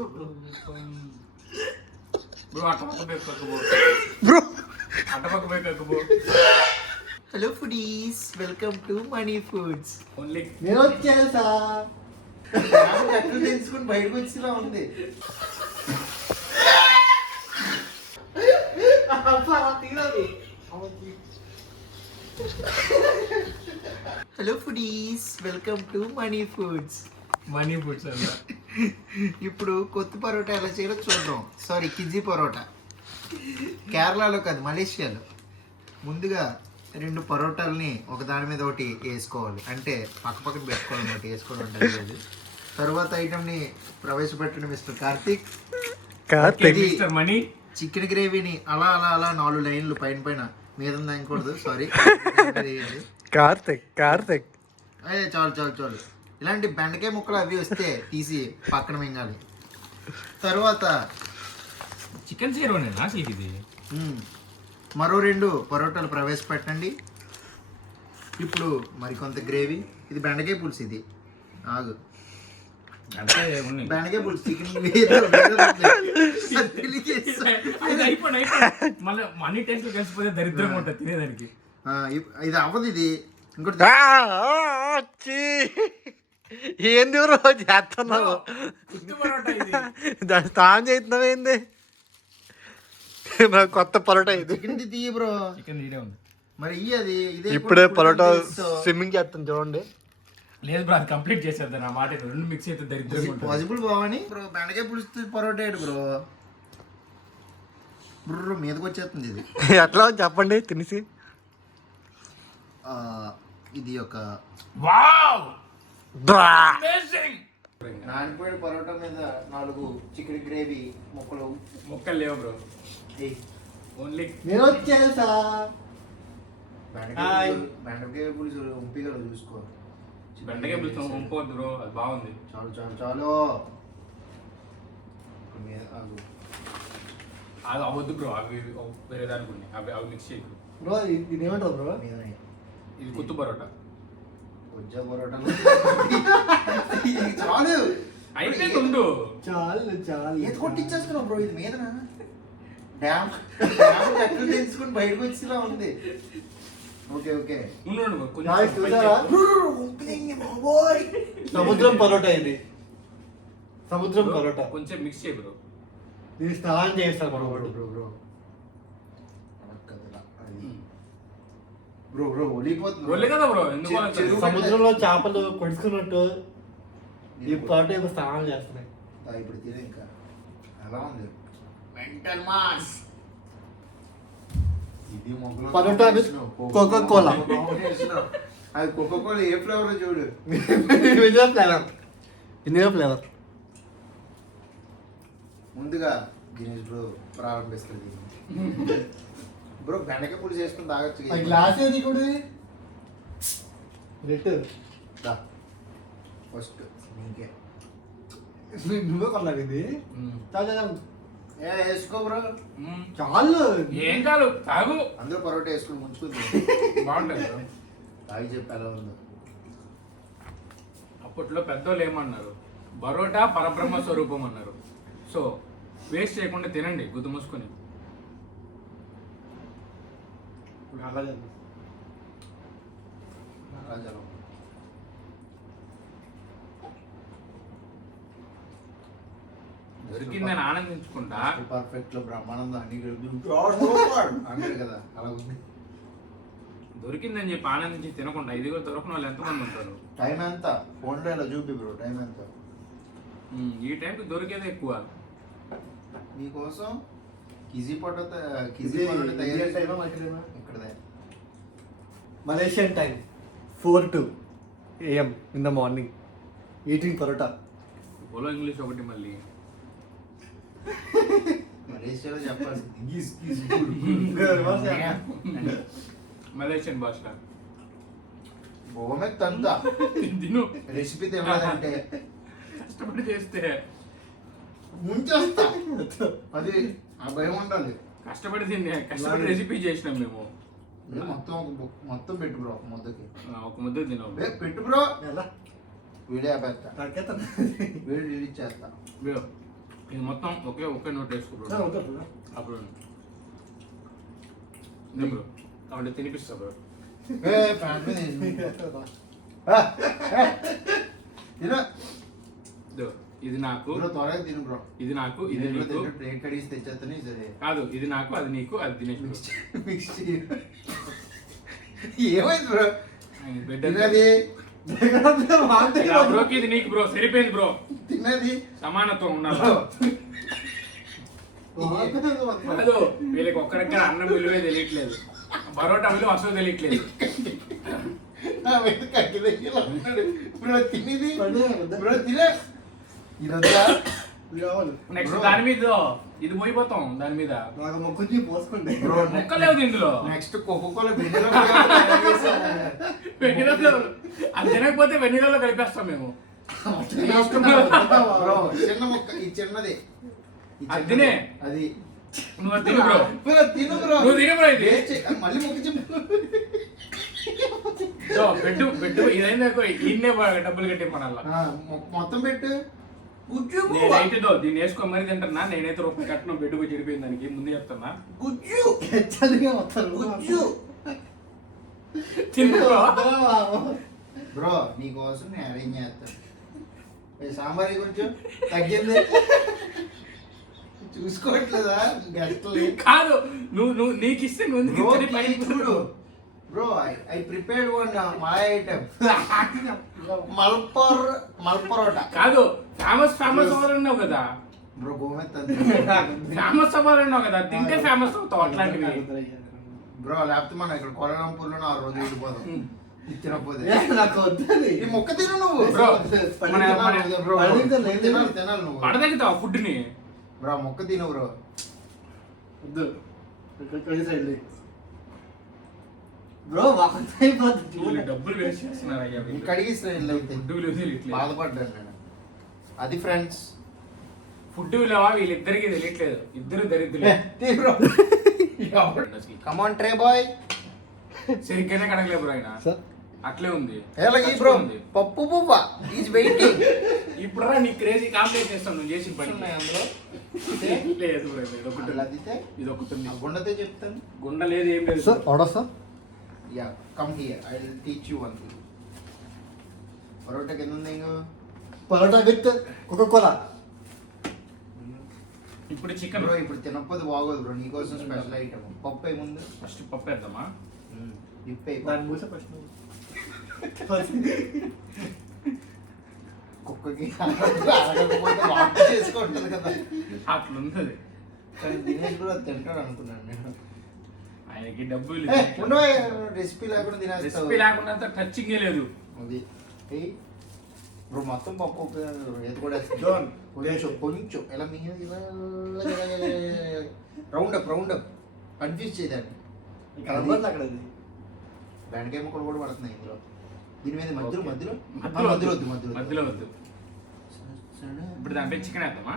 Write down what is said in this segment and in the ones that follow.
Hello foodies, welcome to money foods. Only నేను వచ్చేసా ఎక్కడ తెలుసుకుని బయటకు వచ్చేలా ఉంది. Hello foodies, welcome to money foods. Money foods అన్న. ఇప్పుడు కొత్త పరోటా ఎలా చేయాలో చూద్దాం. సారీ, కిజీ పరోటా. కేరళలో కాదు, మలేషియాలో. ముందుగా 2 పరోటాలని ఒక దాని మీద ఒకటి వేసుకోవాలి, అంటే పక్క పక్కన పెట్టుకోవాలి, ఒకటి వేసుకోవడం ఉంటుంది. తర్వాత ఐటమ్ని ప్రవేశపెట్టిన mister Karthik. Mister money chicken గ్రేవీని అలా అలా అలా 4 లైన్లు పైన మీద దాకూడదు, సారీ. కార్తిక్ అయ్యే చాలు. ఇలాంటి బెండకాయ ముక్కలు అవి వస్తే తీసి పక్కన మింగాలి. తర్వాత చికెన్ చేరువనేనా ఇది? మరో 2 పరోటాలు ప్రవేశపెట్టండి. ఇప్పుడు మరికొంత గ్రేవీ. ఇది బెండకాయ పులుసు. ఇది ఆగు, అంటే బెండకాయ పులుసు చికెన్ మళ్ళీ మనీ టేస్ట్ కలిసిపోతే దరిద్రంగా ఉంటుంది తినేదానికి. ఇది అవ్వదు. ఇది ఇంకోటి ఏంది రోజు చేస్తున్నావు? దాన్ని స్నానం చేస్తున్నావు ఏంది? కొత్త పరోటా ఇది. చికెన్ తీయ బ్రో. చికెన్ తీరే ఉంది మరి అది ఇదే ఇప్పుడే పరోటా స్విమ్మింగ్ చేస్తాను చూడండి. లేదు బ్రో, అది కంప్లీట్ చేసేద్దా నా మాట. 2 మిక్స్ అయితే దరిద్రంగా ఉంటుంది. పాసిబుల్ బావని బ్రో. బెండకాయ పులుసు పరోటా ఏడు బ్రో. బ్రో మీదకి వచ్చేస్తుంది ఇది. ఎట్లా చెప్పండి తినేసి. ఇది ఒక వావ్ అమేజింగ్. నానిపోయిన పరోటా మీద 4 చికెన్ గ్రేవీ ముక్కలు లేవు బ్రో. ఓన్లీ నేను వచ్చేసా. బెండకాయ పులుసు ఉంపిగా చూసుకో. బెండకాయ పులుసు ఉంపవద్దు బ్రో, అది బాగుంది. చాలు. అది అవ్వద్దు బ్రో, అవి వేరే దానికి ఉన్నాయి. అవి మిక్స్ చేయకు బ్రో. ఇది ఏమంటావు బ్రో? ఇది కొత్త పరోటా. ఉజ్జా పరోటా చాలు. అయితే ఉండు. చాలు. ఏది కొట్టించేస్తున్నావు బ్రో? ఇది మీద డ్యామ్ ఎక్కడ తెలుసుకుని బయటకు వచ్చేలా ఉంది. ఓకే సముద్రం పరోటా ఇది. సముద్రం పరోటా కొంచెం మిక్స్ చేయ బ్రో. ఇది స్నానం చేస్తారు బ్రో. ఒళ్ళే కదా బ్రో, ఎందుకు సముద్రంలో చేపలు కొడుకున్నట్టు ఈ పరోటా ఏమో స్నానం చేస్తున్నాయి. ఇప్పుడు తినే ఇంకా ఎలా ఉంది మెంటల్ మాస్. ఇది పరోటా కోకోకోలా. అది కోకోకోలా ఏ ఫ్లేవర్ చూడు. India flavour. ముందుగా గిరీష్ బ్రో ప్రారంభిస్తుంది. బ్రో బెండకాయ పులుసు చేసుకుని తాగొచ్చు. గ్లాస్ ఏది కూడా ఫస్ట్ నీకే నువ్వే కొన్నావు ఇది. వేసుకో బ్రో. చాలు. ఏం చాలు, తాగు. అందరూ పరోటా వేసుకుని ముంచుకుంది. బాగుంటుంది బ్రో. తాగి చెప్పి ఎలా ఉందో. అప్పట్లో పెద్దోళ్ళు ఏమన్నారు? పరోటా పరబ్రహ్మ స్వరూపం అన్నారు. సో వేస్ట్ చేయకుండా తినండి గుద్దు మూసుకొని. దొరికిందని ఆనందించుకుంటా. పర్ఫెక్ట్ లో బ్రహ్మానందం అన్నాడు కదా, అలా ఉంది. దొరికిందని చెప్పి ఆనందించి తినకుండా ఇది కూడా దొరకని వాళ్ళు ఎంతమంది ఉంటారు? టైం ఎంత ఫోన్లో ఇలా చూపి బ్రో, టైం ఎంత. ఈ టైంకి దొరికేదే ఎక్కువ. మీకోసం కిజీ పరోటా ఇక్కడదే. Malaysian time 4 AM in the morning eating parotta. బోలో ఇంగ్లీష్ ఒకటి మళ్ళీ మలేషియాలో చెప్పాలి. మలేషియన్ భాష బొమ్మె తంతా తిను. రెసిపీ తెవ్వాలంటే కష్టపడి చేస్తే ముంచేస్తా. అది ఆ భయం ఉండాలి. కష్టపడి తిండి, కష్టపడి రెసిపీ చేసినాం మేము. మొత్తం పెట్టు బ్రో. ఒక ముద్దకి ఒక ముద్ద తిన్నాం. పెట్టు బ్రో. వీడియో ఆపేస్తా, వీడియో డిలీట్ చేస్తా. ఇది మొత్తం ఒకే నోట్ వేసుకో బ్రో. అప్పుడు ఇదే బ్రో కాబట్టి తినిపిస్తా బ్రో. ఇదో, ఇది నాకు త్వరగా తిను బ్రో. ఇది నాకు ఇది నీకు ప్లేట్ కడిగి తెచ్చేస్తాను. సరే కాదు, ఇది నాకు అది నీకు అది తినేసి మిక్స్ ఏమైంది బ్రో? బెడ్ తిన్నది బ్రోకి ఇది నీకు బ్రో సరిపోయింది బ్రో. తిన్నది సమానత్వం ఉండాలి. కాదు, వీళ్ళకి ఒక్కడికి అన్నం విలువే తెలియట్లేదు, పరోటా విలువ అసలు తెలియట్లేదు. నా మీద కట్టి దగ్గర ఉన్నాడు బ్రో. తినేది బ్రో తినే ఈరోజు నెక్స్ట్ దాని మీద ఇది పోయిపోతాం. దాని మీద మొక్కొచ్చి పోసుకోండి బ్రో. మొక్కలేదు ఇందులో. నెక్స్ట్ కోకోకోలా వెన్నీలలో అది తినకపోతే వెన్నీలలో కలిపేస్తాం మేము. బ్రో చిన్న ముక్క, ఈ చిన్నది అది తినే. అది నువ్వు అది తిను బ్రో. బ్రో తిను బ్రో. నువ్వు తిను బ్రో. ఇది మళ్ళీ మొక్క చెప్పు. పెట్టు ఇదైనా ఇన్నే డబ్బులు కట్టి మనల్లా మొత్తం పెట్టు. గుజ్జు నేనైతే దీన్ని వేసుకో మరి తింటున్నా. నేనైతే రూపాయి కట్టిన బెడ్డుకు చెడిపోయింది దానికి ముందు చెప్తున్నా. గుజ్జు చదిగా వస్తారు గుజ్జు తిను బ్రో. బ్రో నీకోసం నేను అరేంజ్ చేస్తాను. సాంబార్ కొంచెం తగ్గింది. చూసుకోవట్లేదా గెస్ట్లు? కాదు, నువ్వు నీకు ఇస్తే నువ్వు చూడు bro. I prepared one my item మల్పరోటా. కాదు, ఫేమస్ అవ్వాలన్నావు కదా బ్రో. గోమెత్ ఫేమస్ అవ్వాలన్నావు కదా, తింటే ఫేమస్ అవుతావు. అట్లాంటివి బ్రో లేకపోతే మనం ఇక్కడ కోలాలంపూర్లో 4 రోజులు వెళ్ళిపోదాం ఇచ్చినపోతే. నాకు వద్దని ఈ మొక్క తిను నువ్వు బ్రో. బ్రో లేదు. తినాలి నువ్వు. పడదగుతావు ఫుడ్ ని బ్రో మొక్క తిను బ్రో. వద్దు సైడ్ బ్రో అయిపోతుంది. వీళ్ళు డబ్బులు వేస్ట్ చేస్తున్నారు అయ్యా. నీకు కడిగిస్తాను ఫుడ్ విలువ తెలియట్లేదు. బాధపడ్డాను నేను. అది ఫ్రెండ్స్ ఫుడ్ విలువ వీళ్ళిద్దరికి తెలియట్లేదు. ఇద్దరు దరిద్రులే. కమాన్ ట్రే బాయ్. సరిగ్గానే కడగలేదు బ్రో. ఆయన అట్లే ఉంది. ఎలాగీ బ్రో పప్పు పువ్వ ఈజ్ వెయిటింగ్. ఇప్పుడు రా నీ క్రేజీ కాంప్లీట్ చేస్తాను నువ్వు చేసిన పని. అందులో లేదు బ్రో, ఇదొకటి అలా అయితే ఇది ఒకటి ఉంది. గుండతే చెప్తాను. గుండ లేదు, ఏం లేదు. Sir order sir. Ya come here I will teach you one thing. Parotta కింద ఉంది ఇంకో పరోటా విత్ కోకోకోలా. ఇప్పుడు చికెన్ బ్రో ఇప్పుడు తినకపోతే బాగోదు బ్రో. నీకోసం స్పెషల్ ఐటమ్ పప్పు ఏముంది. ఫస్ట్ పప్పు వేద్దామా? ఇప్పే దాని మూస ప్రశ్న కుక్కకి అరగకపోతే వాంతి చేసుకుంటుంది కదా. అట్లుంది అది. కానీ దినేష్ కూడా తింటాడు అనుకున్నాను నేను. ఆయనకి డబ్బులు రెసిపీ లేకుండా తినేస్తావు. రెసిపీ లేకుండా టచింగే లేదు. అది ఇప్పుడు మొత్తం పప్పు ఎది కూడా కొంచెం ఎలా మీద రౌండ్ అప్ కన్ఫ్యూజ్ చేయదాన్ని. అక్కడ బెండకాయ ముక్కలు కూడా పడుతున్నాయి ఇందులో. దీని మీద మధ్యలో మధ్యలో మధ్యలో వద్దు మధ్యలో మధ్యలో వద్దు. ఇప్పుడు దాంట్లో చికెన్ వేద్దామా?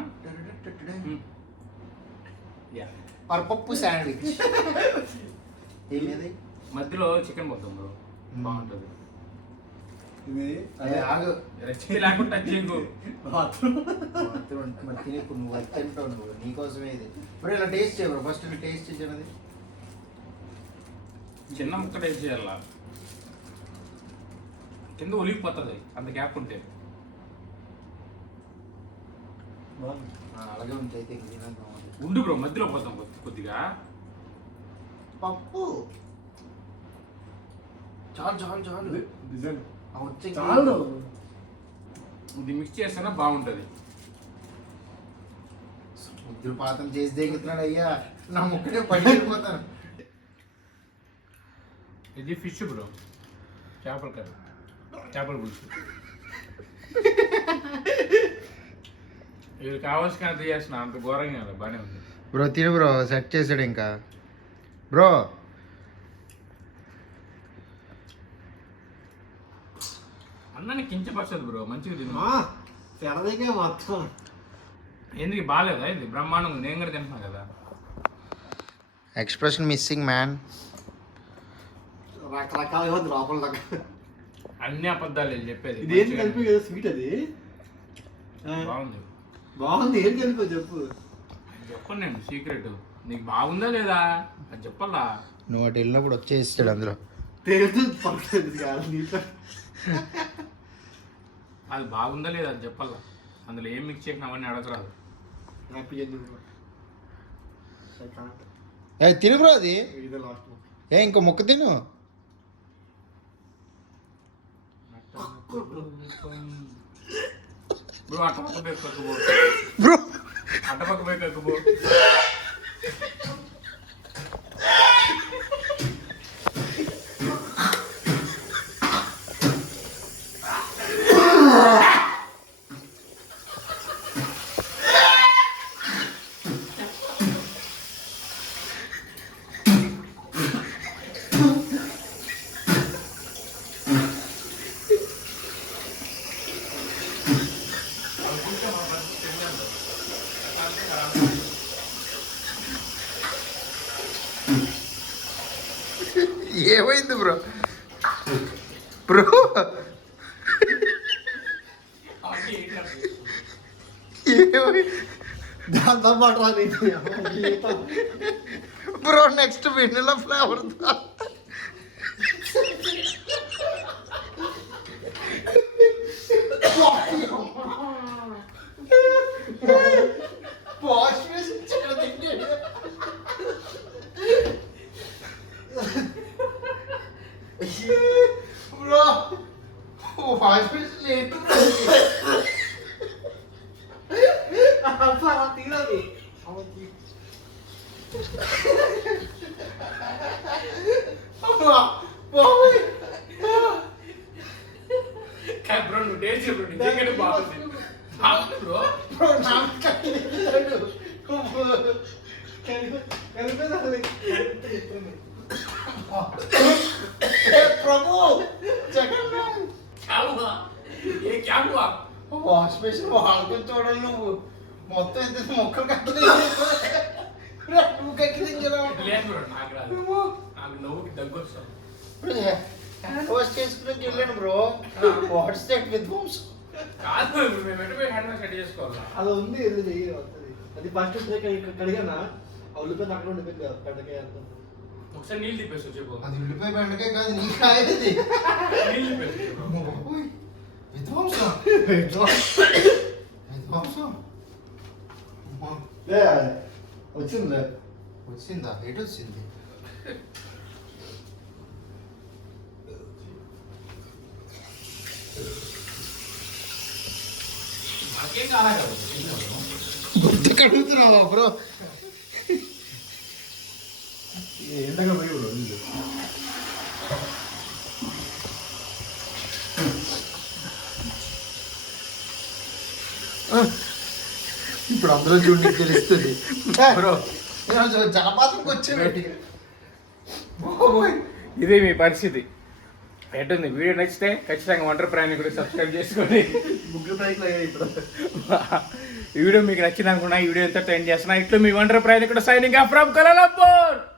పరపప్పు శాండ్విచ్. ఏమేది మధ్యలో చికెన్ పోతాం బ్రో, బాగుంటుంది. ఇది ఆగు. రెసిపీ లేకుండా టచ్ చేయకు. మరి తినే నువ్వు అది తింటావు నువ్వు. నీకోసమే ఇది. ఇప్పుడు ఇలా టేస్ట్ చేయరు. ఫస్ట్ టేస్ట్ చేసినది చిన్న ముక్క టేస్ట్ చేయాలా, కింద ఒలిగిపోతుంది అంత గ్యాప్ ఉంటే. అలాగే ఉంటే అయితే ఉండు బ్రో, మధ్యలో పోతాం కొద్దిగా. పప్పు చాలు చాలు చాలు వచ్చే చాలు. ఇది మిక్స్ చేస్తేనే బాగుంటుంది. ముద్దులు పాతం చేసి దిగుతున్నాడు అయ్యా. నా ముక్కడే పడిపోతాను. ఇది ఫిష్ బ్రో, చేపల కర్రీ, చేపల పులుసు. ఇది కావాల్సిన అంత చేస్తున్నా, అంత ఘోరంగా కదా, బాగానే ఉంది బ్రో. తిను బ్రో, సెట్ చేసాడు ఇంకా బ్రో. అన్నాన్ని కించపరచదు బ్రో, మంచిగా తిను. పెడదిగా మొత్తం ఎందుకు బాగాలేదా? ఇది బ్రహ్మాండం, నేను కూడా తింటున్నా కదా. Expression missing man. రకరకాలుగా ఉంది లోపల దాకా. అన్ని అబద్ధాలు చెప్పేది. ఇది ఏంటి కలిపి కదా స్వీట్ అది. బాగుంది. బాగుంది ఏం తెలుపు చెప్పు. చెప్పండి నేను సీక్రెట్. నీకు బాగుందా లేదా అది చెప్పాలా. నువ్వు అటు వెళ్ళినప్పుడు వచ్చేస్తాడు అందులో. తెలుసు పక్కన కాదు నీతో. అది బాగుందా లేదా అది చెప్పాలా. అందులో ఏం మిక్స్ చేసిన అవన్నీ అడగరాదు. హ్యాపీ ఎందుకు తిను బ్రో అది. ఇదే లాస్ట్ ఇంకో ముక్క తిను. బ్రో అట్టపక్క పోయి కక్కుబో. బ్రో అట్టపక్క పోయి కక్కుబో. ఏమైంది బ్రో? బ్రో దాంతో పాటు రాదు బ్రో నెక్స్ట్ వెన్నెల ఫ్లేవర్ బ్రో వాష్ బేసిన్ లేదు. తీరాదు బ్రో నువ్వు టేస్ట్ చెప్పు. నిజంగానే బాగుంది. బాగుంది బ్రో. ప్రభు ఏ క్యా హువా? వాష్ బేసిన్ వాడుకొని చూడాలి. నువ్వు మొత్తం ఎంత మొక్కలు కట్టలేదు. నువ్వు కట్టించరా? లేదు బ్రో నాకు రాదు. నాకు నవ్వుకి దగ్గు వస్తాను. హ్యాండ్ వాష్ చేసుకుని వెళ్ళాను బ్రో. వాట్స్ దట్ విధ్వంసం? కాదు ఇప్పుడు మేము ఎటు పోయి హ్యాండ్ వాష్ సెట్ చేసుకోవాలా. అది ఉంది ఇది వస్తుంది. అది ఫస్ట్ కడిగానా ఆ ఉల్లిపాయ అక్కడ ఉండిపోయింది కదా పెద్దకాయ అంతా. ఒకసారి నీళ్ళు తిప్పేసి చెప్పు. అది ఉల్లిపాయ బెండకాయ కాదు, నీ కాయది. నీళ్ళు తిప్పేసి విధ్వంసం విధ్వంసం. వచ్చింది వచ్చిందా? ఎటు వచ్చింది? నాకేం కాలా కదా. గుర్తు కడుగుతున్నావా బ్రో? ఎండగా పోయి బ్రో ఇప్పుడు అందులో చూడండి తెలుస్తుంది బ్రో. జలపాతంకి వచ్చేవేటి? ఇదే మీ పరిస్థితి. ఎట్టుంది వీడియో నచ్చితే ఖచ్చితంగా ఒంటరి ప్రయాణికుడు సబ్స్క్రైబ్ చేసుకోండి. ముగ్గురు ప్రయత్నం అయ్యాయి ఇప్పుడు. ఈ వీడియో మీకు నచ్చింది అనుకున్నా. ఈ వీడియో ఎంత ట్రెండ్ చేస్తున్నా. ఇట్లు మీ ఒంటరి ప్రయాణికుడు సైనింగ్ ఆఫ్ ఫ్రమ్ కోలాలంపూర్.